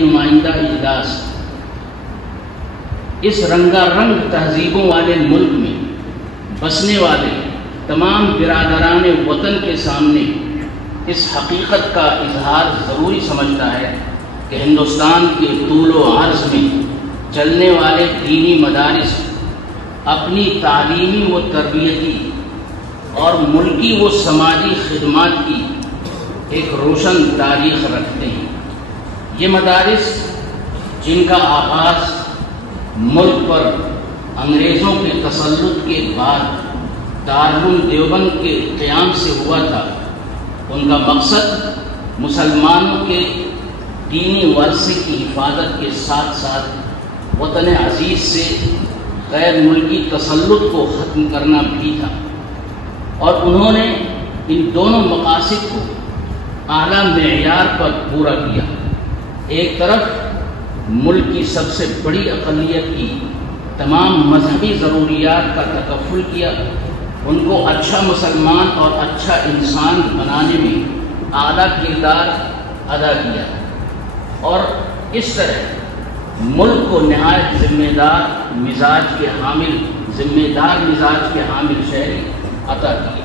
نمائندہ اجلاس اس رنگا رنگ تہذیبوں والے ملک میں بسنے والے تمام برادران وطن کے سامنے اس حقیقت کا اظہار ضروری سمجھتا ہے کہ ہندوستان کے طول و عرض میں چلنے والے دینی مدارس اپنی تعلیمی و تربیتی اور ملکی و سماجی خدمات کی ایک روشن تاریخ رکھتے ہیں۔ یہ مدارس جن کا آغاز ملک پر انگریزوں کے تسلط کے بعد دارالعلوم دیوبند کے قیام سے ہوا تھا، ان کا مقصد مسلمانوں کے دینی ورثے کی حفاظت کے ساتھ ساتھ وطن عزیز سے غیر ملکی تسلط کو ختم کرنا بھی تھا، اور انہوں نے ان دونوں مقاصد کو اعلیٰ معیار پر پورا کیا۔ ایک طرف ملک کی سب سے بڑی اقلیت کی تمام مذہبی ضروریات کا تکفل کیا، ان کو اچھا مسلمان اور اچھا انسان بنانے میں اعلیٰ کردار ادا کیا، اور اس طرح ملک کو نہایت ذمہ دار مزاج کے حامل شہری عطا کیا۔